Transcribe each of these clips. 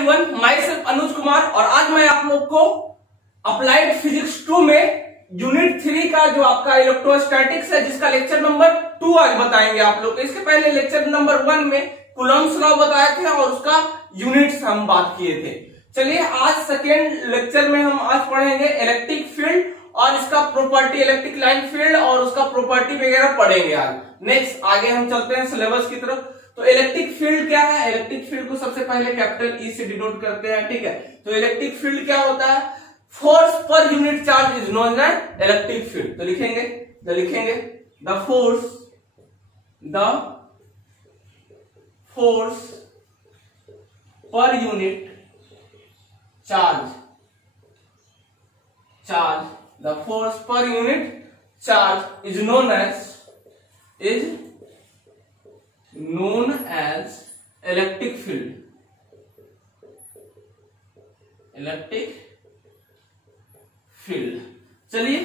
Everyone, my self Anuj Kumar और आज मैं आप लोग को अप्लाइड फिजिक्स 2 में यूनिट 3 का जो आपका इलेक्ट्रोस्टैटिक्स है जिसका लेक्चर नंबर 2 आज बताएंगे आप लोग। इसके पहले लेक्चर नंबर 1 में कूलम्ब्स लॉ बताए थे और उसका यूनिट्स हम बात किए थे। चलिए आज सेकेंड लेक्चर में हम आज पढ़ेंगे इलेक्ट्रिक फील्ड और इसका प्रॉपर्टी, इलेक्ट्रिक लाइन फील्ड और उसका प्रॉपर्टी वगैरह पढ़ेंगे आज। नेक्स्ट आगे हम चलते हैं सिलेबस की तरफ। तो इलेक्ट्रिक फील्ड क्या है? इलेक्ट्रिक फील्ड को सबसे पहले कैपिटल ई से डिनोट करते हैं, ठीक है। तो इलेक्ट्रिक फील्ड क्या होता है? फोर्स पर unit charge is known as electric field. तो लिखेंगे द फोर्स पर unit charge, the force per unit charge is known as electric field. चलिए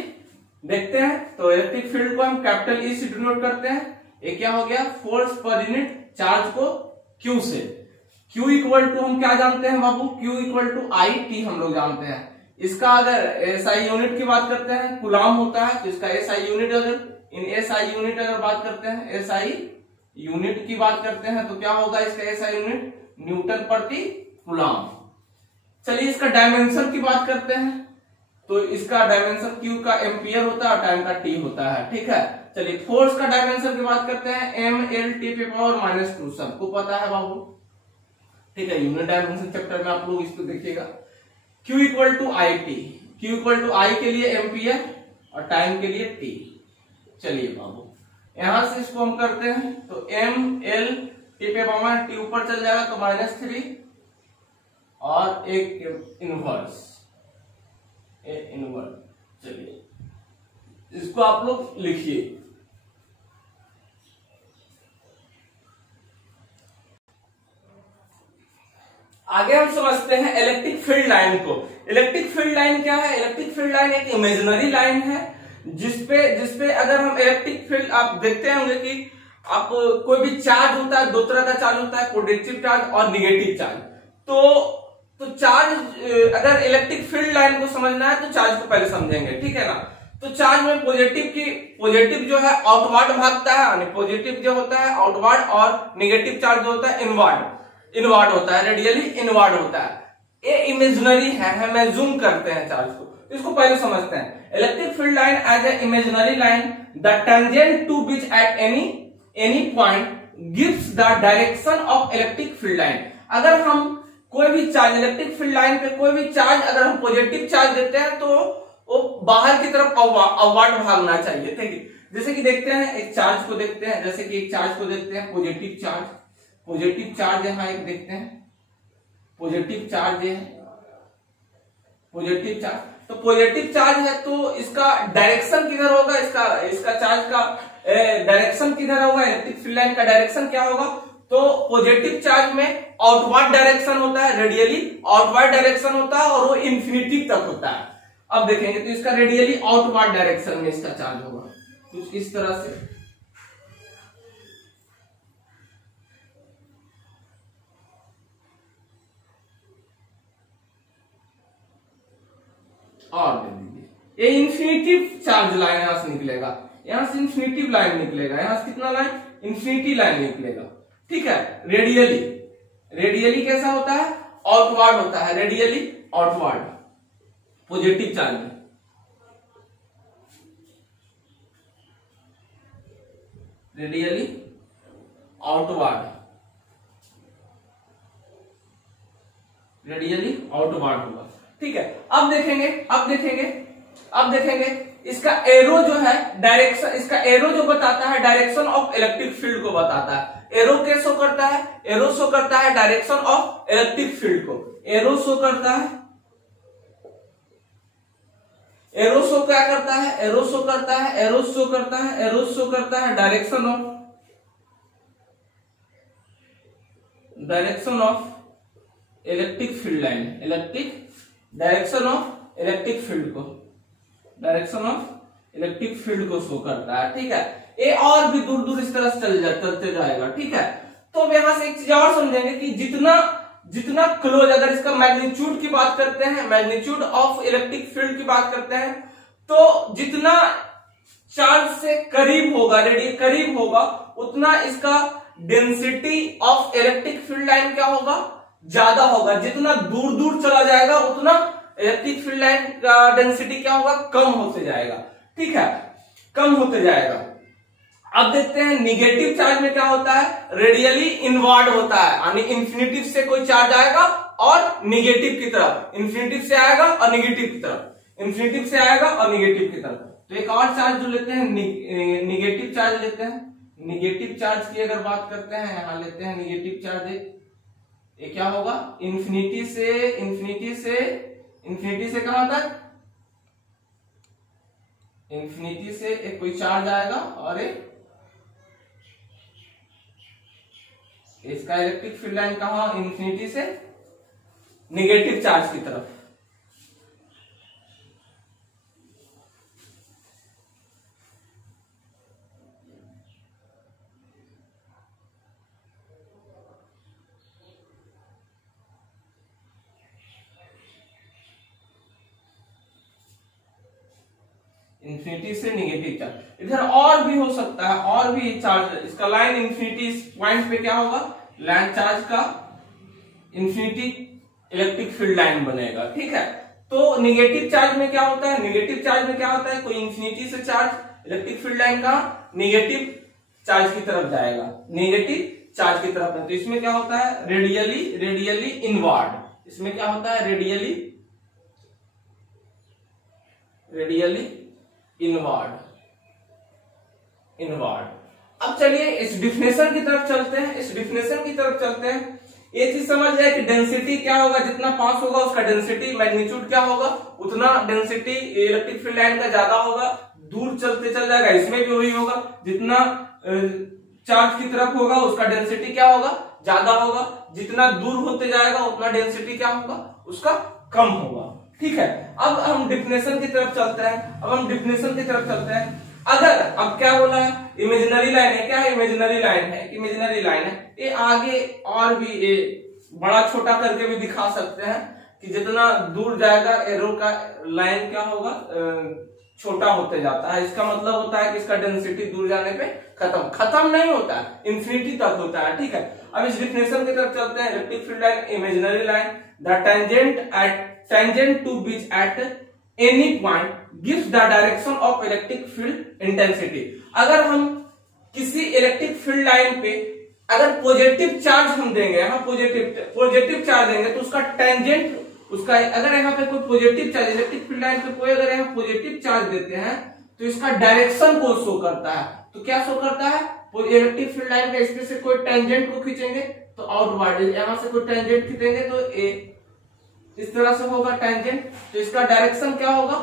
देखते हैं। तो इलेक्ट्रिक फील्ड को हम कैपिटल ई से डिनोट करते हैं। ये क्या हो गया? फोर्स पर यूनिट चार्ज को Q से। Q इक्वल टू हम क्या जानते हैं बाबू? Q equal to I T हम लोग जानते हैं। इसका अगर एसआई यूनिट की बात करते हैं, कूलम्ब होता है, तो इसका एसआई यूनिट अगर बात करते हैं, एसआई यूनिट की बात करते हैं तो क्या होगा इसका एसआई यूनिट? न्यूटन प्रति कूलम्ब। चलिए इसका डायमेंशन की बात करते हैं तो इसका डायमेंशन Q का एम्पियर होता है और टाइम का T होता है, ठीक है। चलिए फोर्स का डायमेंशन की बात करते हैं, mL/T⁻², सबको पता है बाबू, ठीक है। यूनिट डायमेंशन चैप्टर में आप लोग इसको देखिएगा। Q equal to I T, Q equal to I के लिए एम्पियर और टाइम के लिए T। चलिए बाबू यहां से इसको हम करते हैं तो mL/T⁻² ऊपर चल जाएगा तो -3 और एक इनवर्स। चलिए इसको आप लोग लिखिए। आगे हम समझते हैं इलेक्ट्रिक फील्ड लाइन को। इलेक्ट्रिक फील्ड लाइन क्या है? इलेक्ट्रिक फील्ड लाइन एक इमेजिनरी लाइन है जिसपे अगर हम इलेक्ट्रिक फील्ड, आप देखते होंगे कि आप कोई भी चार्ज होता है, दो तरह का चार्ज होता है, पॉजिटिव चार्ज और निगेटिव चार्ज। तो चार्ज, अगर इलेक्ट्रिक फील्ड लाइन को समझना है तो चार्ज को पहले समझेंगे, ठीक है ना। तो चार्ज में पॉजिटिव जो है आउटवर्ड भागता है, यानी पॉजिटिव जो होता है आउटवर्ड और निगेटिव चार्ज जो होता है इनवर्ड होता है, रेडियली इनवर्ड होता है। ये इमेजिनरी है, हम जूम करते हैं चार्ज को, तो इसको पहले समझते हैं। Electric field line as a imaginary line, the tangent to which at any point gives the direction of electric field line. अगर हम कोई भी चार्ज, इलेक्ट्रिक फील्ड लाइन पे कोई भी चार्ज अगर हम पॉजिटिव चार्ज देते हैं तो वो बाहर की तरफ अपवर्ड भागना चाहिए, ठीक है। जैसे कि देखते हैं एक चार्ज को देखते हैं, जैसे कि एक चार्ज को देखते हैं पॉजिटिव चार्ज यहां एक देखते हैं, पॉजिटिव चार्ज है, पॉजिटिव चार्ज। तो पॉजिटिव चार्ज है तो इसका डायरेक्शन किधर होगा? इसका चार्ज का डायरेक्शन किधर होगा? इलेक्ट्रिक फील्ड लाइन का डायरेक्शन क्या होगा? तो पॉजिटिव चार्ज में आउटवर्ड डायरेक्शन होता है, रेडियली आउटवर्ड डायरेक्शन होता है और वो इंफिनिटी तक होता है। अब देखेंगे तो इसका रेडियली आउटवर्ड डायरेक्शन में इसका चार्ज होगा कुछ इस तरह से। और दे दीजिए ये इन्फिनिटिव चार्ज लाइन यहां से निकलेगा, यहां से इन्फिनिटिव लाइन निकलेगा, यहां से कितना लाइन? इन्फिनिटी लाइन निकलेगा, ठीक है। रेडियली कैसा होता है? आउटवर्ड होता है, रेडियली आउटवर्ड पॉजिटिव चार्ज में। रेडियली आउटवर्ड होगा, ठीक है। अब देखेंगे इसका एरो जो है डायरेक्शन, इसका एरो जो बताता है डायरेक्शन ऑफ इलेक्ट्रिक फील्ड को बताता है। एरो क्या शो करता है? एरो शो करता है डायरेक्शन ऑफ इलेक्ट्रिक फील्ड को। एरो शो करता है, एरो शो क्या करता है? एरो शो करता है direction of electric field line, direction of electric field को शो करता है, ठीक है। ये और भी दूर दूर इस तरह से चलते जाएगा, ठीक है। तो अब यहां से एक चीज और समझेंगे कि जितना क्लोज, अगर इसका मैग्नीट्यूड की बात करते हैं, मैग्नीट्यूड ऑफ इलेक्ट्रिक फील्ड की बात करते हैं, तो जितना चार्ज से करीब होगा, रेडियस करीब होगा, उतना इसका density of electric field line क्या होगा, ज्यादा होगा। जितना दूर दूर चला जाएगा उतना इलेक्ट्रिक फील्ड लाइन का डेंसिटी क्या होगा, कम होते जाएगा। ठीक है, कम होते जाएगा। अब देखते हैं निगेटिव चार्ज में क्या होता है, रेडियली इनवर्ड होता है, यानी इंफिनिटिव से कोई चार्ज आएगा और निगेटिव की तरफ, इंफिनिटिव से आएगा और निगेटिव की तरफ, इंफिनिटिव से आएगा और निगेटिव की तरफ। तो एक और चार्ज जो लेते हैं, निगेटिव चार्ज लेते हैं। निगेटिव चार्ज की अगर बात करते हैं, यहां लेते हैं निगेटिव चार्ज, ये क्या होगा, इंफिनिटी से क्या होता है, इंफिनिटी से एक कोई चार्ज आएगा और इसका इलेक्ट्रिक फील्ड लाइन कहां, इंफिनिटी से निगेटिव चार्ज की तरफ। इंफिनिटी से निगेटिव चार्ज, इधर और भी हो सकता है, और भी चार्ज, इसका लाइन इंफिनिटी पॉइंट पे क्या होगा, लाइन चार्ज का इंफिनिटी इलेक्ट्रिक फील्ड लाइन बनेगा। ठीक है, तो निगेटिव चार्ज में क्या होता है, निगेटिव चार्ज में क्या होता है, कोई इंफिनिटी से चार्ज इलेक्ट्रिक फील्ड लाइन का निगेटिव चार्ज की तरफ जाएगा, निगेटिव चार्ज की तरफ। तो इसमें क्या होता है, रेडियली इनवर्ड, इसमें क्या होता है, रेडियली इनवर्ड। अब चलिए इस डिफिनेशन की तरफ चलते हैं। ये चीज समझ जाए कि डेंसिटी क्या होगा, जितना पास होगा उसका डेंसिटी मैग्नीट्यूड क्या होगा, उतना डेंसिटी इलेक्ट्रिक फील्ड लाइन का ज्यादा होगा, दूर चलते चल जाएगा, इसमें भी वही होगा, जितना चार्ज की तरफ होगा उसका डेंसिटी क्या होगा, ज्यादा होगा, जितना दूर होते जाएगा उतना डेंसिटी क्या होगा, उसका कम होगा। ठीक है, अब हम डिफिनेशन की तरफ चलते हैं। अगर अब क्या बोला है, इमेजिनरी लाइन है, क्या है, इमेजिनरी लाइन है, ये आगे और भी ये बड़ा छोटा करके भी दिखा सकते हैं कि जितना दूर जाएगा एरो का लाइन क्या होगा, छोटा होते जाता है। इसका मतलब होता है कि इसका डेंसिटी दूर जाने पे खत्म नहीं होता है, इंफिनिटी तक होता है। ठीक है, अब इस डिफिनेशन की तरफ चलते हैं। Electric field line, imaginary line, the tangent to which at any point gives the direction of electric field intensity। अगर हम किसी इलेक्ट्रिक फील्ड लाइन पे अगर पॉजिटिव चार्ज हम देंगे, यहाँ पॉजिटिव चार्ज देंगे तो उसका टेंजेंट, उसका अगर यहाँ पे कोई positive charge, electric field line पे कोई अगर यहाँ पॉजिटिव चार्ज देते हैं तो इसका डायरेक्शन को शो करता है। तो क्या शो करता है, इलेक्ट्रिक फील्ड लाइन का इसमें से कोई टेंजेंट को खींचेंगे तो आउटवर्ड, यहाँ से कोई टेंजेंट खींचेंगे तो इस तरह से होगा टेंजेंट, तो इसका डायरेक्शन क्या होगा,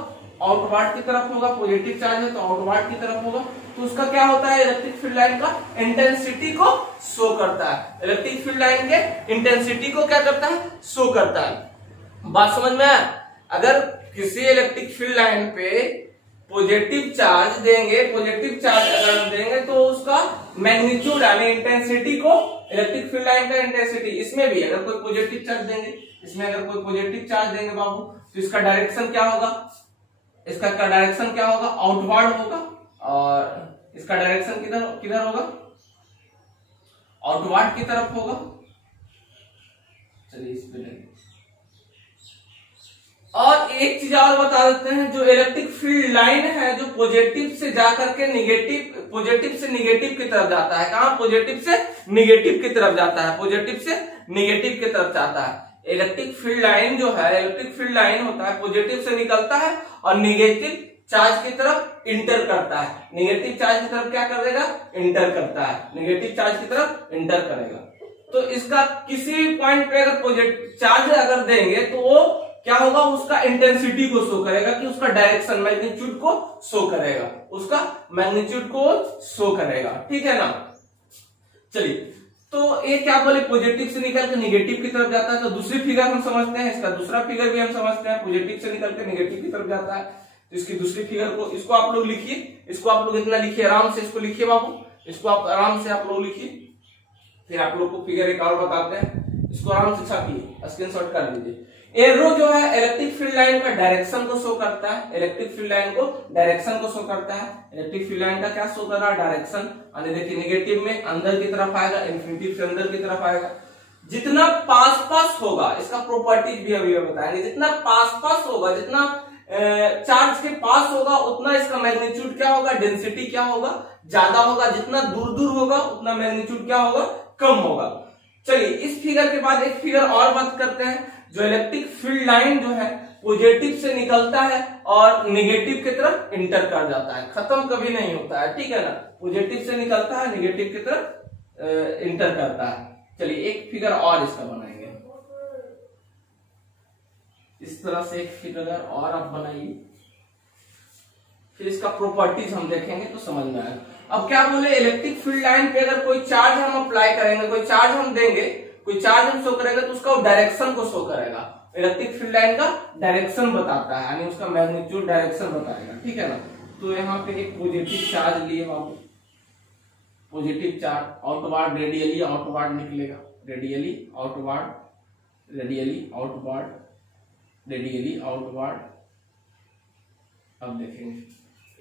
आउटवर्ड की तरफ होगा। पॉजिटिव चार्ज है तो आउटवर्ड की तरफ होगा, तो उसका क्या होता है, इलेक्ट्रिक फील्ड लाइन का इंटेंसिटी को शो करता है। इलेक्ट्रिक फील्ड लाइन के इंटेंसिटी को क्या करता है, शो करता है। बात समझ में आया? अगर किसी इलेक्ट्रिक फील्ड लाइन पे पॉजिटिव चार्ज देंगे तो उसका मैग्नीट्यूड यानी इंटेंसिटी को, इलेक्ट्रिक फील्ड लाइन का इंटेंसिटी, इसमें भी अगर कोई पॉजिटिव चार्ज देंगे, बाबू, तो इसका डायरेक्शन क्या होगा, आउटवर्ड होगा, और इसका डायरेक्शन किधर होगा, आउटवर्ड की तरफ होगा। चलिए इस पे और एक चीज और बता देते हैं, जो इलेक्ट्रिक फील्ड लाइन है जो पॉजिटिव से जाकर के पॉजिटिव से निगेटिव की तरफ जाता है। कहां, पॉजिटिव से निगेटिव की तरफ जाता है, इलेक्ट्रिक फील्ड लाइन जो है, इलेक्ट्रिक फील्ड लाइन होता है पॉजिटिव से निकलता है और निगेटिव चार्ज की तरफ इंटर करता है। निगेटिव चार्ज की तरफ क्या करेगा, इंटर करता है, निगेटिव चार्ज की तरफ इंटर करेगा। तो इसका किसी पॉइंट पे अगर पॉजिटिव चार्ज अगर देंगे तो वो क्या होगा, उसका इंटेंसिटी को शो करेगा, कि उसका डायरेक्शन मैग्नीट्यूड को शो करेगा, ठीक है ना। चलिए, तो ये क्या बोले, पॉजिटिव से निकल के निगेटिव की तरफ जाता है। तो दूसरी फिगर हम समझते हैं, इसका दूसरा फिगर भी हम समझते हैं, पॉजिटिव से निकल के निगेटिव की तरफ जाता है। तो इसकी दूसरी फिगर को, इसको आप लोग लिखिए, इसको आप लोग इतना लिखिए, आराम से इसको लिखिए बाबू, इसको आप आराम से आप लोग लिखिए, फिर आप लोग को फिगर एक और बताते हैं। इसको आराम से छापिए, स्क्रीनशॉट कर लीजिए। एरो जो है इलेक्ट्रिक फील्ड लाइन का डायरेक्शन को शो करता है, इलेक्ट्रिक फील्ड लाइन को डायरेक्शन को शो करता है। इलेक्ट्रिक फील्ड लाइन का क्या शो कर रहा है? डायरेक्शन। यानी देखिए नेगेटिव में अंदर की तरफ आएगा, इन्फिनिटी से अंदर की तरफ आएगा। जितना पास पास होगा, इसका प्रॉपर्टीज भी अभी बताएंगे, जितना पास पास होगा, जितना चार्ज के पास होगा उतना इसका मैग्नीट्यूड क्या होगा? डेंसिटी क्या होगा? ज्यादा होगा। जितना दूर दूर होगा उतना मैग्नीट्यूड क्या होगा? कम होगा। चलिए इस फिगर के बाद एक फिगर और बात करते हैं। जो इलेक्ट्रिक फील्ड लाइन जो है पॉजिटिव से निकलता है और नेगेटिव की तरफ इंटर कर जाता है, खत्म कभी नहीं होता है, ठीक है ना। पॉजिटिव से निकलता है, नेगेटिव की तरफ इंटर करता है। चलिए एक फिगर और इसका बनाएंगे, इस तरह से एक फिगर और आप बनाइए, फिर इसका प्रॉपर्टीज हम देखेंगे तो समझ में आएगा। अब क्या बोले, इलेक्ट्रिक फील्ड लाइन पे अगर कोई चार्ज हम अप्लाई करेंगे, कोई चार्ज हम देंगे, कोई चार्ज हम शो करेंगे तो उसका डायरेक्शन को शो करेगा। इलेक्ट्रिक फील्ड लाइन का डायरेक्शन बताता है, यानी उसका मैग्नीट्यूड डायरेक्शन बताएगा, ठीक है ना। तो यहाँ पे एक पॉजिटिव चार्ज लिए बाबू, positive charge outward radially outward निकलेगा, radially outward, radially outward, radially outward. अब देखेंगे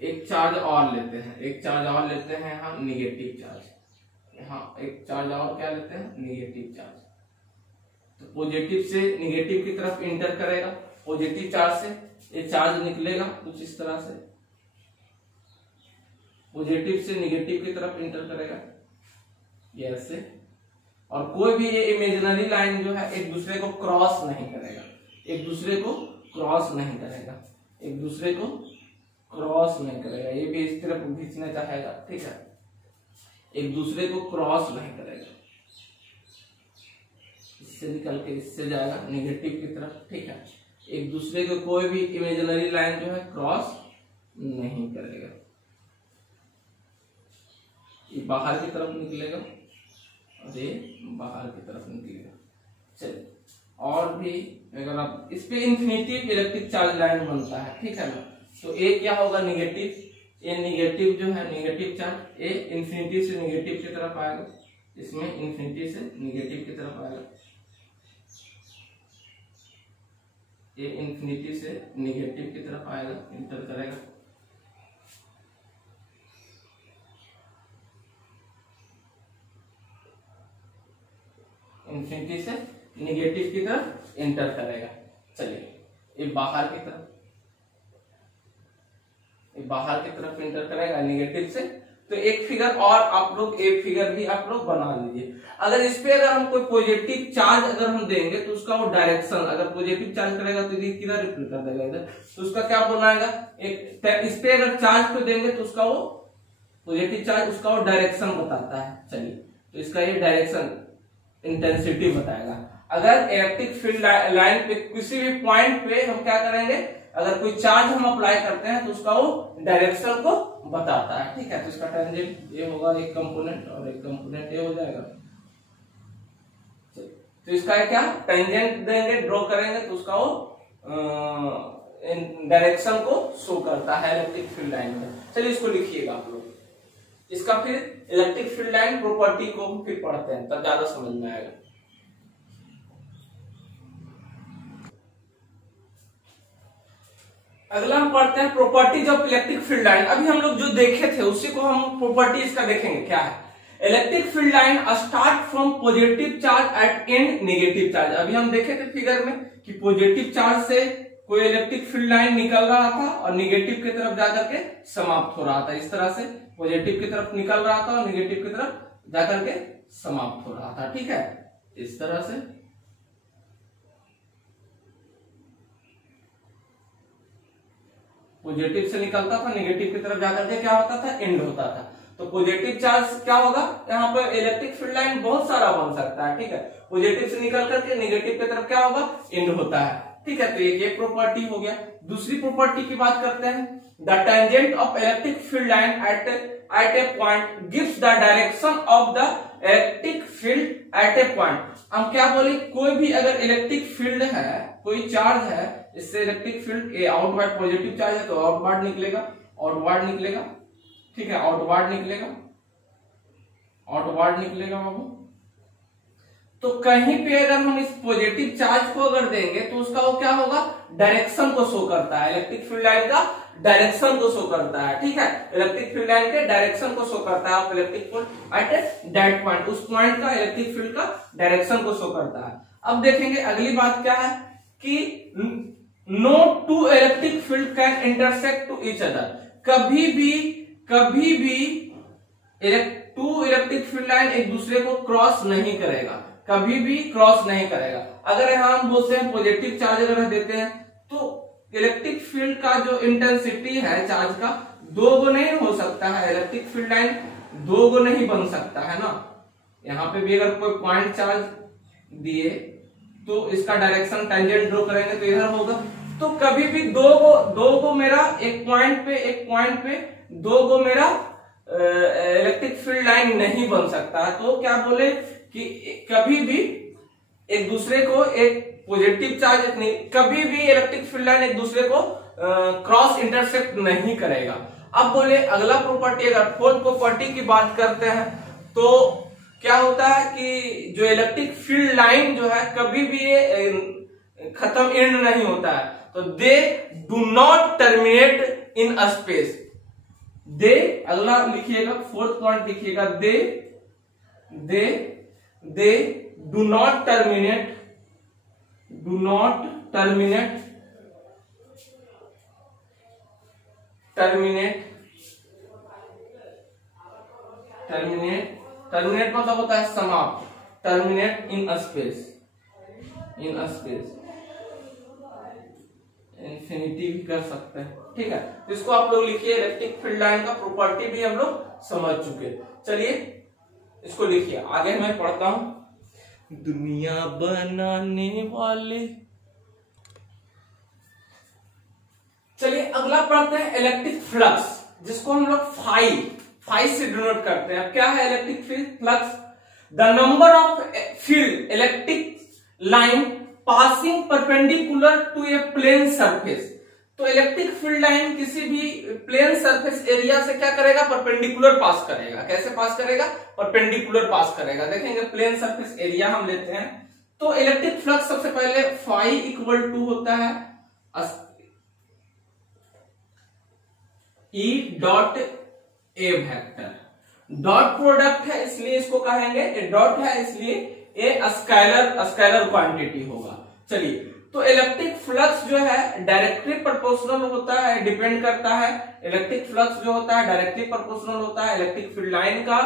एक चार्ज और लेते हैं, एक चार्ज और लेते हैं यहाँ निगेटिव चार्ज, यहाँ एक चार्ज और क्या लेते हैं? Negative charge. तो पॉजिटिव से निगेटिव की तरफ इंटर करेगा, पॉजिटिव चार्ज से ये चार्ज निकलेगा कुछ इस तरह से, पॉजिटिव से निगेटिव की तरफ इंटर करेगा ये ऐसे। और कोई भी ये इमेजिनरी लाइन जो है एक दूसरे को क्रॉस नहीं करेगा, एक दूसरे को क्रॉस नहीं करेगा, एक दूसरे को क्रॉस नहीं करेगा। ये भी इस तरफ खींचना चाहेगा, ठीक है, एक दूसरे को क्रॉस नहीं करेगा, इससे निकल के इससे जाएगा नेगेटिव की तरफ, ठीक है। एक दूसरे को कोई भी इमेजिनरी लाइन जो है क्रॉस नहीं करेगा, ये बाहर की तरफ निकलेगा और ये बाहर की तरफ निकलेगा। चलिए और भी अगर आप इस पे इन्फिनिटिव इलेक्ट्रिक चार्ज लाइन बनता है, ठीक है ना। तो ए क्या होगा? निगेटिव, ये निगेटिव जो है निगेटिव चार्ज, ए इन्फिनिटी से निगेटिव की तरफ आएगा, इसमें इन्फिनिटी से निगेटिव की तरफ आएगा, ये इन्फिनिटी से निगेटिव की तरफ आएगा, इंटर करेगा। इन्फिनिटी से निगेटिव की तरफ इंटर करेगा। चलिए ये बाहर की तरफ, ये बाहर की तरफ इंटर करेगा निगेटिव से। तो एक फिगर और आप लोग, एक फिगर भी आप लोग बना लीजिए। अगर इस पे अगर हम कोई पॉजिटिव चार्ज अगर हम देंगे तो उसका वो डायरेक्शन, अगर पॉजिटिव चार्ज करेगा तो किधर रिपीट कर देगा इधर, तो उसका क्या बनाएगा? एक इस पे अगर चार्ज को देंगे तो उसका वो पॉजिटिव चार्ज, उसका वो डायरेक्शन बताता है। चलिए तो इसका ये डायरेक्शन इंटेंसिटी बताएगा। अगर इलेक्ट्रिक फील्ड लाइन पे किसी भी पॉइंट पे हम क्या करेंगे, अगर कोई चार्ज हम अप्लाई करते हैं तो उसका वो डायरेक्शन को बताता है, ठीक है। तो इसका टेंजेंट ये होगा, एक कंपोनेंट और एक कंपोनेंट ये हो जाएगा। तो इसका क्या टेंजेंट देंगे, ड्रॉ करेंगे तो उसका वो डायरेक्शन को शो करता है इलेक्ट्रिक फील्ड लाइन में। चलिए इसको लिखिएगा आप लोग, इसका फिर इलेक्ट्रिक फील्ड लाइन प्रॉपर्टी को फिर पढ़ते हैं तब ज्यादा समझ में आएगा। अगला हम पढ़ते हैं properties of electric field line. अभी हम लोग जो देखे थे उसी को हम प्रॉपर्टीज का देखेंगे। क्या है? Electric field line start from positive charge at and negative charge. अभी हम देखे थे फिगर में कि पॉजिटिव चार्ज से कोई इलेक्ट्रिक फील्ड लाइन निकल रहा था और निगेटिव की तरफ जाकर के समाप्त हो रहा था। इस तरह से पॉजिटिव की तरफ निकल रहा था और निगेटिव की तरफ जाकर के समाप्त हो रहा था, ठीक है। इस तरह से पॉजिटिव से निकलता था, निगेटिव की तरफ जाकर के क्या होता था? एंड होता था। तो पॉजिटिव चार्ज क्या होगा? यहाँ पर इलेक्ट्रिक फील्ड लाइन बहुत सारा बन सकता है, ठीक है। पॉजिटिव से निकल करके निगेटिव की तरफ क्या होगा? एंड होता है, ठीक है। तो ये प्रॉपर्टी हो गया। दूसरी प्रॉपर्टी की बात करते हैं, the tangent of electric field line at A point gives the direction of the electric field eight A point. हम क्या बोले, कोई भी अगर इलेक्ट्रिक फील्ड है, कोई चार्ज है, इससे इलेक्ट्रिक फील्ड ए आउटवर्ड पॉजिटिव चार्ज है तो आउटवर्ड निकलेगा, आउटवर्ड निकलेगा, ठीक है, आउटवर्ड निकलेगा, आउटवर्ड निकलेगा बाबू। तो कहीं पे अगर हम इस पॉजिटिव चार्ज को अगर देंगे तो उसका वो क्या होगा, डायरेक्शन को शो करता है, इलेक्ट्रिक फील्ड लाइन का डायरेक्शन को शो करता है। ठीक है, इलेक्ट्रिक फील्ड लाइन के डायरेक्शन को शो करता है of electric field at that point, उस पॉइंट का इलेक्ट्रिक फील्ड का डायरेक्शन को शो करता है। अब देखेंगे अगली बात क्या है कि no two electric field can intersect to each other, कभी भी टू इलेक्ट्रिक फील्ड लाइन एक दूसरे को क्रॉस नहीं करेगा, कभी भी क्रॉस नहीं करेगा। अगर यहाँ हम बोलते हैं पॉजिटिव चार्ज अगर देते हैं तो इलेक्ट्रिक फील्ड का जो इंटेंसिटी है चार्ज का दो गो नहीं हो सकता है, इलेक्ट्रिक फील्ड लाइन दो गो नहीं बन सकता है ना। यहाँ पे भी अगर कोई पॉइंट चार्ज दिए तो इसका डायरेक्शन टेंजेंट ड्रॉ करेंगे तो इधर होगा, तो कभी भी दो गो मेरा एक पॉइंट पे दो गो मेरा इलेक्ट्रिक फील्ड लाइन नहीं बन सकता। तो क्या बोले कि कभी भी एक दूसरे को एक पॉजिटिव चार्ज नहीं, कभी भी इलेक्ट्रिक फील्ड लाइन एक दूसरे को क्रॉस इंटरसेक्ट नहीं करेगा। अब बोले अगला प्रॉपर्टी, अगर फोर्थ प्रॉपर्टी की बात करते हैं तो क्या होता है कि जो इलेक्ट्रिक फील्ड लाइन जो है कभी भी ये खत्म एंड नहीं होता है, तो they do not terminate in a space. They अगला लिखिएगा, फोर्थ पॉइंट लिखिएगा, they do not terminate terminate मतलब होता है समाप्त, terminate in a space, infinity भी कर सकते हैं। ठीक है, तो इसको आप लोग लिखिए, इलेक्ट्रिक फील्ड लाइन का प्रॉपर्टी भी हम लोग समझ चुके। चलिए इसको लिखिए, आगे मैं पढ़ता हूं। दुनिया बनाने वाले, चलिए अगला पढ़ते हैं इलेक्ट्रिक फ्लक्स, जिसको हम लोग फाई से डिनोट करते हैं। अब क्या है electric flux? The number of field electric line passing perpendicular to a plane surface. तो इलेक्ट्रिक फील्ड लाइन किसी भी प्लेन सरफेस एरिया से क्या करेगा, परपेंडिकुलर पास करेगा। कैसे पास करेगा? परपेंडिकुलर पास करेगा। देखेंगे प्लेन सरफेस एरिया हम लेते हैं तो इलेक्ट्रिक फ्लक्स सबसे पहले फाई इक्वल टू होता है E dot A vector. Dot product है इसलिए इसको कहेंगे, ए डॉट है इसलिए ए स्केलर क्वांटिटी होगा। चलिए, तो इलेक्ट्रिक फ्लक्स जो है डायरेक्टली प्रोपोर्शनल होता है, डिपेंड करता है। इलेक्ट्रिक फ्लक्स जो होता है डायरेक्टली प्रोपोर्शनल होता है इलेक्ट्रिक फील्ड लाइन का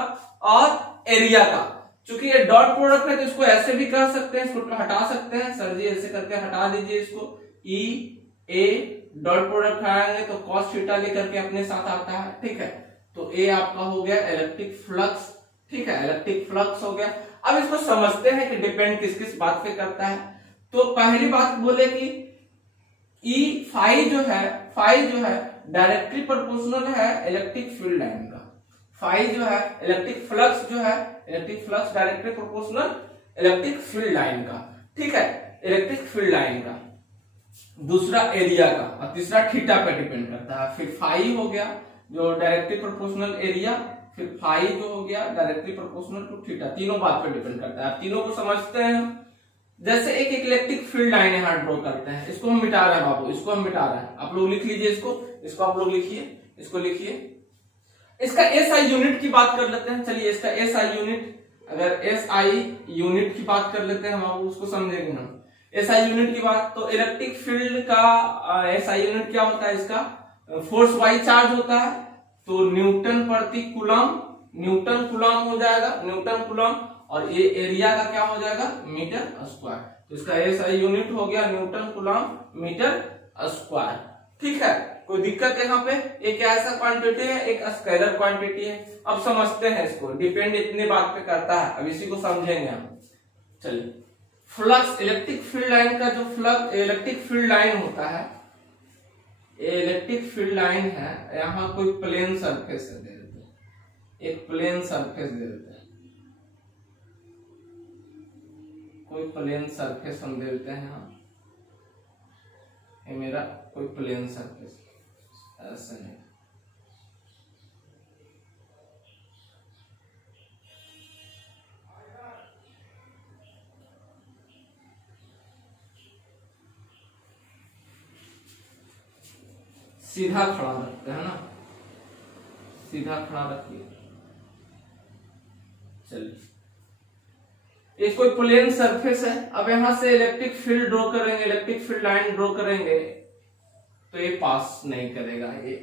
और एरिया का। चूंकि ये डॉट प्रोडक्ट है तो इसको ऐसे भी कर सकते हैं, इसको हटा सकते हैं। सर जी ऐसे करके हटा दीजिए इसको, ई ए डॉट प्रोडक्ट हटाएंगे तो कॉस थीटा लेकर के अपने साथ आता है। ठीक है, तो ए आपका हो गया इलेक्ट्रिक फ्लक्स। ठीक है, इलेक्ट्रिक फ्लक्स हो गया। अब इसको समझते हैं कि डिपेंड किस किस बात पे करता है। तो पहली बात बोले कि ई फाई जो है डायरेक्टली प्रोपोर्शनल है इलेक्ट्रिक फील्ड लाइन का। फाई जो है electric flux directly proportional electric field line का। ठीक है, इलेक्ट्रिक फील्ड लाइन का। दूसरा एरिया का, और तीसरा थीटा पे डिपेंड करता है। फिर फाई हो गया जो डायरेक्टली प्रोपोर्शनल एरिया, फिर फाई जो हो गया डायरेक्टली प्रोपोर्शनल टू थीटा। तीनों बात पे डिपेंड करता है। आप तीनों को समझते हैं। जैसे एक इलेक्ट्रिक फील्ड लाइन यहां ड्रॉ करते हैं, इसको हम मिटा रहे हैं बाबू, इसको हम मिटा रहे हैं। आप लोग लिख लीजिए इसको आप लोग लिखिए, इसको लिखिए। इसका एसआई यूनिट की बात कर लेते हैं। चलिए इसका एसआई यूनिट, अगर एसआई यूनिट की बात कर लेते हैं बाबू, उसको समझेंगे हम। एसआई यूनिट की बात, तो इलेक्ट्रिक फील्ड का एसआई यूनिट क्या होता है? इसका फोर्स वाई चार्ज होता है, तो न्यूटन प्रति कूलम, न्यूटन कूलम हो जाएगा, न्यूटन कूलम। और ये एरिया का क्या हो जाएगा? Metre square. तो इसका एसआई यूनिट हो गया न्यूटन कूलम मीटर स्क्वायर। ठीक है, कोई दिक्कत यहाँ पे? एक ऐसा क्वांटिटी है, एक स्केलर क्वांटिटी है। अब समझते हैं इसको, डिपेंड इतनी बात पे करता है, अब इसी को समझेंगे हम। चलिए, फ्लक्स इलेक्ट्रिक फील्ड लाइन का, जो फ्लक्स इलेक्ट्रिक फील्ड लाइन होता है, इलेक्ट्रिक फील्ड लाइन है, यहाँ कोई प्लेन सरफेस दे देते हैं, एक प्लेन सरफेस दे देते हैं, कोई प्लेन सरफेस हम दे देते हैं। यहाँ ये मेरा कोई प्लेन सरफेस ऐसा नहीं, सीधा खड़ा रखते हैं ना, सीधा खड़ा रखिए। चलिए, ये कोई प्लेन सरफेस है। अब यहां से इलेक्ट्रिक फील्ड ड्रॉ करेंगे, इलेक्ट्रिक फील्ड लाइन ड्रॉ करेंगे तो ये पास नहीं करेगा। ये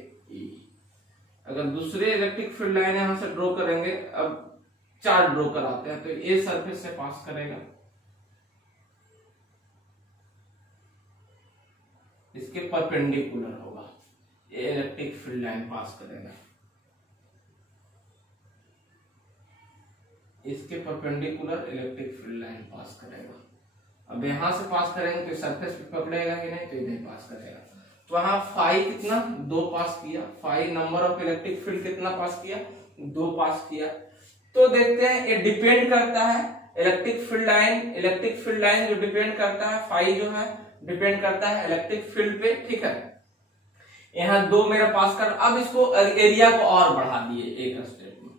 अगर दूसरे इलेक्ट्रिक फील्ड लाइन यहां से ड्रॉ करेंगे, अब 4 ड्रॉ कराते हैं, तो ये सरफेस से पास करेगा, इसके परपेंडिकुलर होगा, ये इलेक्ट्रिक फील्ड लाइन पास करेगा, इसके परपेंडिकुलर इलेक्ट्रिक फील्ड लाइन पास करेगा। अब यहां से पास करेंगे तो सरफेस पे पकड़ेगा कि नहीं, तो इधर पास करेगा। तो यहाँ फाई कितना 2 पास किया, phi number of electric field कितना पास किया 2 पास किया। तो देखते हैं ये डिपेंड करता है इलेक्ट्रिक फील्ड लाइन जो डिपेंड करता है, फाई जो है डिपेंड करता है इलेक्ट्रिक फील्ड पे, ठीक है। यहाँ 2 मेरा पास कर, अब इसको एरिया को और बढ़ा दिए, एक स्टेप में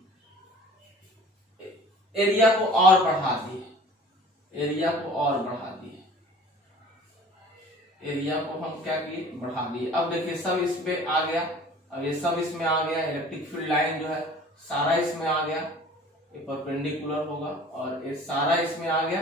एरिया को और बढ़ा दिए, एरिया को और बढ़ा दिए, एरिया को हम क्या किए बढ़ा दिए। अब देखिए सब इसमें आ गया, अब ये सब इसमें आ गया, इलेक्ट्रिक फील्ड लाइन जो है सारा इसमें आ गया, ये परपेंडिकुलर होगा, और ये सारा इसमें आ गया,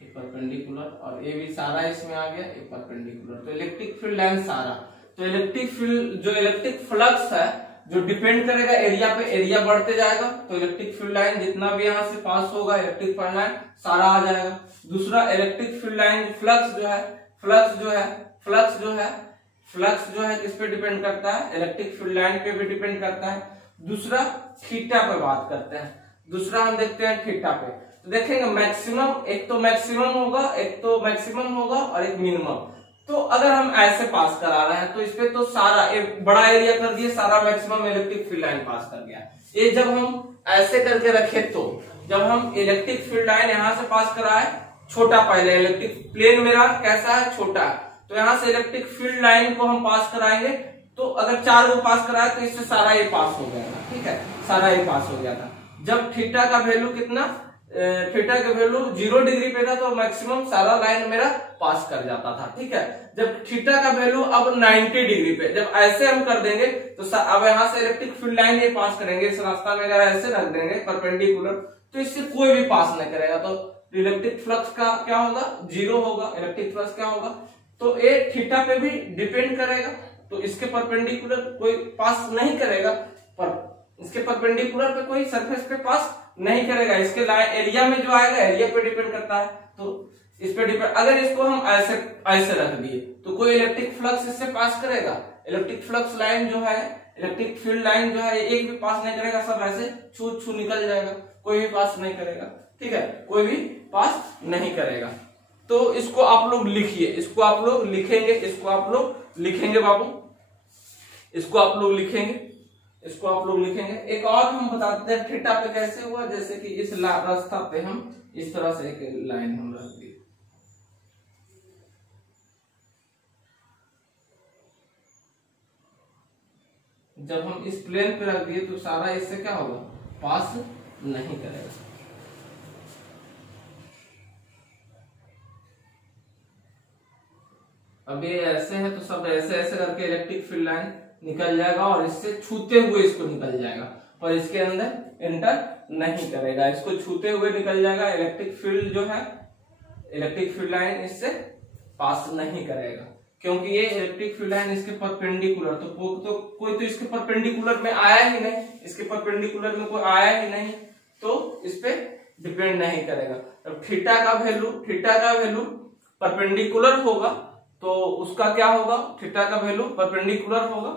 ये परपेंडिकुलर, और ये भी सारा इसमें आ गया, ये परपेंडिकुलर। तो इलेक्ट्रिक फील्ड लाइन सारा, तो इलेक्ट्रिक फील्ड जो इलेक्ट्रिक फ्लक्स है जो डिपेंड करेगा एरिया पे, एरिया बढ़ते जाएगा, तो इलेक्ट्रिक फील्ड लाइन जितना भी यहां से पास होगा इलेक्ट्रिक फील्ड लाइन सारा आ जाएगा। दूसरा इलेक्ट्रिक फील्ड लाइन फ्लक्स जो है किस पे डिपेंड करता है, इलेक्ट्रिक फील्ड लाइन पे भी डिपेंड करता है। दूसरा थीटा पे बात करते हैं, दूसरा हम देखते हैं थीटा पे। तो देखेंगे मैक्सिमम, एक तो मैक्सिमम होगा और एक मिनिमम। तो अगर हम ऐसे पास करा रहे हैं तो इस पे तो सारा एक बड़ा एरिया कर दिए, सारा मैक्सिमम इलेक्ट्रिक फील्ड लाइन पास कर गया। ये जब हम ऐसे करके रखे, तो जब हम इलेक्ट्रिक फील्ड लाइन यहां से पास कराए, छोटा पहले इलेक्ट्रिक प्लेन मेरा कैसा है छोटा, तो यहां से इलेक्ट्रिक फील्ड लाइन को हम पास कराएंगे, तो अगर 4 को पास कराए तो इससे सारा ये पास हो गया था, ठीक है, सारा ये पास हो गया था। जब थीटा का वैल्यू कितना, थीटा का वैल्यू 0 डिग्री पे था, तो मैक्सिमम सारा लाइन मेरा पास कर जाता था, ठीक है। जब थीटा का वैल्यू अब 90 डिग्री पे, जब ऐसे हम कर देंगे तो अब यहां से इलेक्ट्रिक फील्ड लाइन ये पास करेंगे, इस रास्ता में अगर ऐसे रख देंगे परपेंडिकुलर, तो इससे कोई भी पास नहीं करेगा, तो इलेक्ट्रिक फ्लक्स का क्या होगा 0 होगा, इलेक्ट्रिक फ्लक्स क्या होगा, तो ये थीटा पे भी डिपेंड करेगा, तो इसके परपेंडिकुलर कोई पास नहीं करेगा, पर इसके परपेंडिकुलर पे कोई सरफेस पे पास नहीं करेगा, इसके एरिया में जो आएगा एरिया पे डिपेंड करता है, तो इस पे डिपेंड। अगर इसको हम ऐसे रख दिए तो कोई इलेक्ट्रिक फ्लक्स इससे पास करेगा, इलेक्ट्रिक फ्लक्स लाइन जो है, इलेक्ट्रिक फील्ड लाइन जो है एक भी पास नहीं करेगा, सब ऐसे छू निकल जाएगा, कोई भी पास नहीं करेगा, ठीक है, कोई भी पास नहीं करेगा। तो इसको आप लोग लिखिए, इसको आप लोग लिखेंगे, इसको आप लोग लिखेंगे बाबू, इसको आप लोग लिखेंगे, इसको आप लोग लिखेंगे। एक और हम बताते हैं थीटा पे कैसे हुआ, जैसे कि इस रास्ता पे हम इस तरह से एक लाइन हम रख दी, जब हम इस प्लेन पे रख दिए तो सारा इससे क्या होगा पास नहीं करेगा। अब ये ऐसे है तो सब ऐसे ऐसे करके इलेक्ट्रिक फील्ड लाइन निकल जाएगा और इससे छूते हुए इसको निकल जाएगा, पर इसके अंदर एंटर नहीं करेगा, इसको छूते हुए निकल जाएगा। इलेक्ट्रिक फील्ड जो है, इलेक्ट्रिक फील्ड लाइन इससे पास नहीं करेगा, क्योंकि ये इलेक्ट्रिक फील्ड लाइन इसके परपेंडिकुलर, तो कोई तो इसके परपेंडिकुलर में आया ही नहीं, इसके परपेंडिकुलर में कोई आया ही नहीं, तो इस पे डिपेंड नहीं करेगा। अब थीटा का वैल्यू परपेंडिकुलर होगा तो उसका क्या होगा, थीटा का वैल्यू परपेंडिकुलर होगा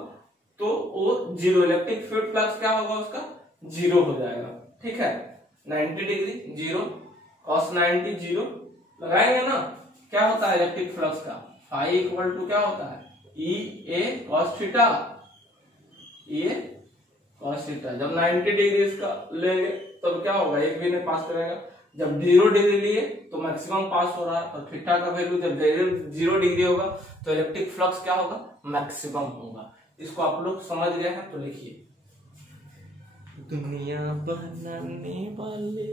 तो वो 0, इलेक्ट्रिक फील्ड फ्लक्स क्या होगा उसका 0 हो जाएगा, ठीक है। 90 डिग्री 0, cos 90 0 लगाएंगे ना, क्या होता है इलेक्ट्रिक फ्लक्स का फाई इक्वल टू क्या होता है ई ए कॉस थीटा, ये कॉस थीटा। जब 90 डिग्री इसका लेंगे तब क्या होगा, एक भी नहीं पास करेगा। जब 0 डिग्री लिए तो मैक्सिमम पास हो रहा है, और थीटा का वैल्यू जब 0 डिग्री होगा तो इलेक्ट्रिक फ्लक्स क्या होगा मैक्सिमम होगा। इसको आप लोग समझ गए हैं तो लिखिए, दुनिया बनाने वाले